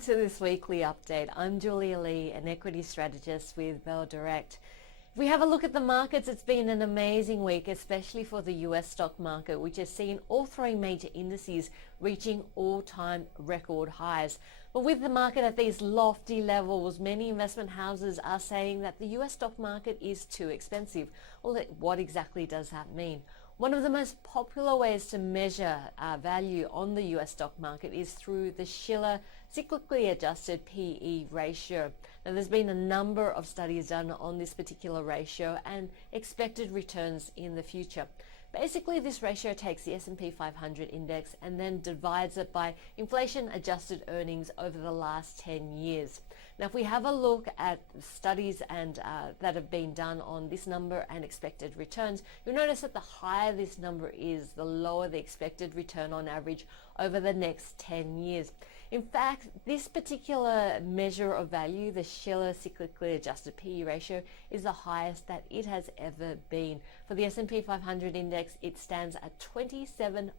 to this weekly update. I'm Julia Lee, an equity strategist with Bell Direct. If we have a look at the markets, it's been an amazing week, especially for the US stock market, which has seen all three major indices reaching all-time record highs. But with the market at these lofty levels, many investment houses are saying that the US stock market is too expensive. Well, what exactly does that mean? One of the most popular ways to measure value on the US stock market is through the Shiller cyclically adjusted PE ratio. Now, there's been a number of studies done on this particular ratio and expected returns in the future. Basically, this ratio takes the S&P 500 index and then divides it by inflation-adjusted earnings over the last 10 years. Now, if we have a look at studies and that have been done on this number and expected returns, you'll notice that the higher this number is, the lower the expected return on average over the next 10 years. In fact, this particular measure of value, the Shiller cyclically adjusted PE ratio, is the highest that it has ever been. For the S&P 500 index, it stands at 27.1.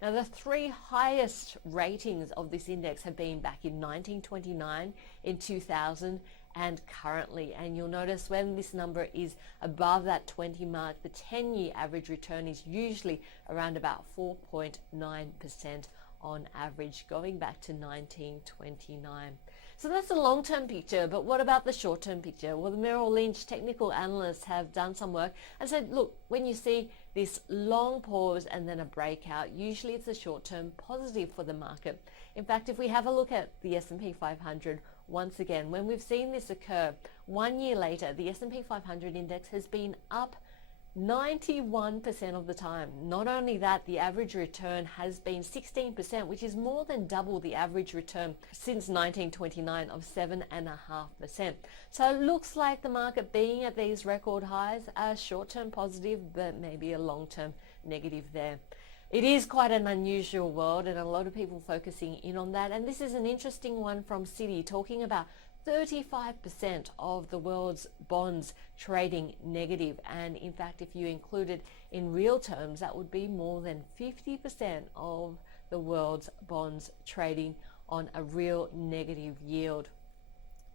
Now, the three highest ratings of this index have been back in 1929, in 2000, and currently. And you'll notice when this number is above that 20 mark, the 10-year average return is usually around about 4.9% on average, going back to 1929. So that's the long-term picture, but what about the short-term picture? Well, the Merrill Lynch technical analysts have done some work and said, look, when you see this long pause and then a breakout, usually it's a short-term positive for the market. In fact, if we have a look at the S&P 500, once again, when we've seen this occur, 1 year later, the S&P 500 index has been up 91% of the time. Not only that, the average return has been 16%, which is more than double the average return since 1929 of 7.5%. So it looks like the market being at these record highs, a short-term positive, but maybe a long-term negative there. It is quite an unusual world and a lot of people focusing in on that. And this is an interesting one from Citi talking about 35% of the world's bonds trading negative, and in fact, if you included in real terms, that would be more than 50% of the world's bonds trading on a real negative yield.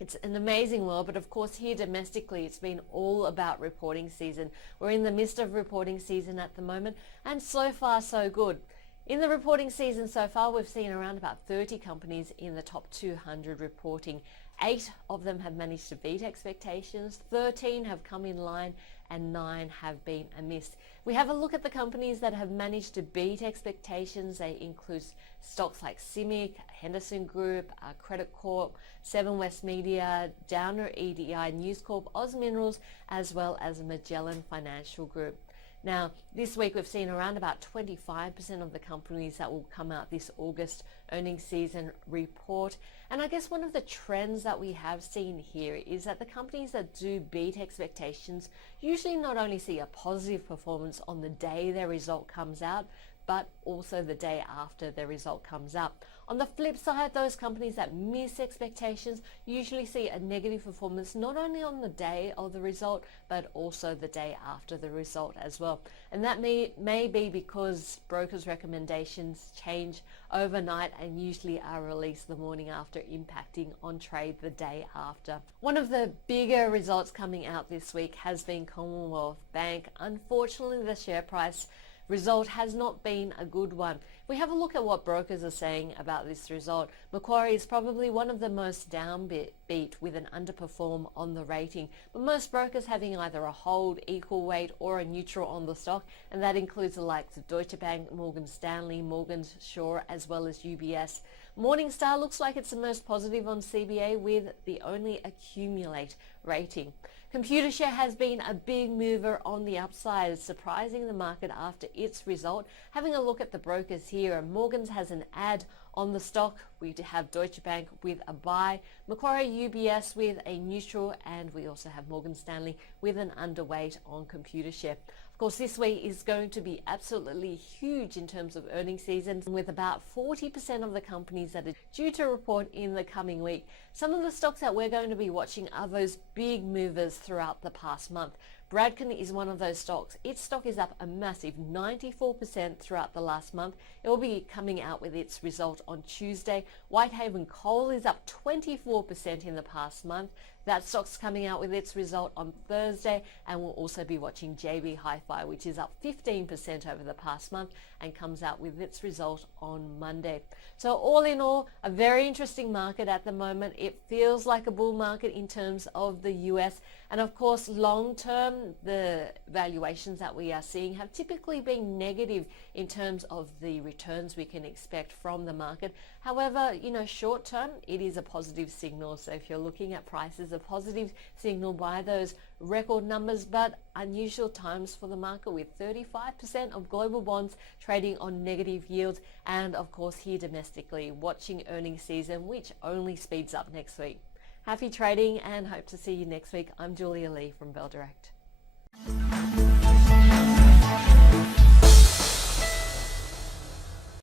It's an amazing world, but of course here domestically it's been all about reporting season. We're in the midst of reporting season at the moment, and so far so good. In the reporting season so far, we've seen around about 30 companies in the top 200 reporting. 8 of them have managed to beat expectations, 13 have come in line, and 9 have been a miss. We have a look at the companies that have managed to beat expectations. They include stocks like CIMIC, Henderson Group, Credit Corp, Seven West Media, Downer EDI, News Corp, Oz Minerals, as well as Magellan Financial Group. Now, this week we've seen around about 25% of the companies that will come out this August earnings season report. And I guess one of the trends that we have seen here is that the companies that do beat expectations usually not only see a positive performance on the day their result comes out, but also the day after the result comes out. On the flip side, those companies that miss expectations usually see a negative performance not only on the day of the result, but also the day after the result as well. And that may be because brokers' recommendations change overnight and usually are released the morning after, impacting on trade the day after. One of the bigger results coming out this week has been Commonwealth Bank. Unfortunately, the share price result has not been a good one. If we have a look at what brokers are saying about this result, Macquarie is probably one of the most downbeat with an underperform on the rating, but most brokers having either a hold, equal weight or a neutral on the stock, and that includes the likes of Deutsche Bank, Morgan Stanley, Morgan Shaw, as well as UBS. Morningstar looks like it's the most positive on CBA with the only accumulate rating. Computershare has been a big mover on the upside, surprising the market after its result. Having a look at the brokers here, Morgan's has an add on the stock. We have Deutsche Bank with a buy, Macquarie UBS with a neutral, and we also have Morgan Stanley with an underweight on Computershare. Of course, this week is going to be absolutely huge in terms of earnings season, with about 40% of the companies that are due to report in the coming week. Some of the stocks that we're going to be watching are those big movers throughout the past month. Bradken is one of those stocks. Its stock is up a massive 94% throughout the last month. It will be coming out with its result on Tuesday. Whitehaven Coal is up 24% in the past month. That stock's coming out with its result on Thursday, and we'll also be watching JB Hi-Fi, which is up 15% over the past month and comes out with its result on Monday. So all in all, a very interesting market at the moment. It feels like a bull market in terms of the US, and of course long term the valuations that we are seeing have typically been negative in terms of the returns we can expect from the market. However, short term it is a positive signal. So if you're looking at prices, a positive signal by those record numbers, but unusual times for the market with 35% of global bonds trading on negative yields, and of course here domestically watching earnings season, which only speeds up next week. Happy trading and hope to see you next week. I'm Julia Lee from Bell Direct.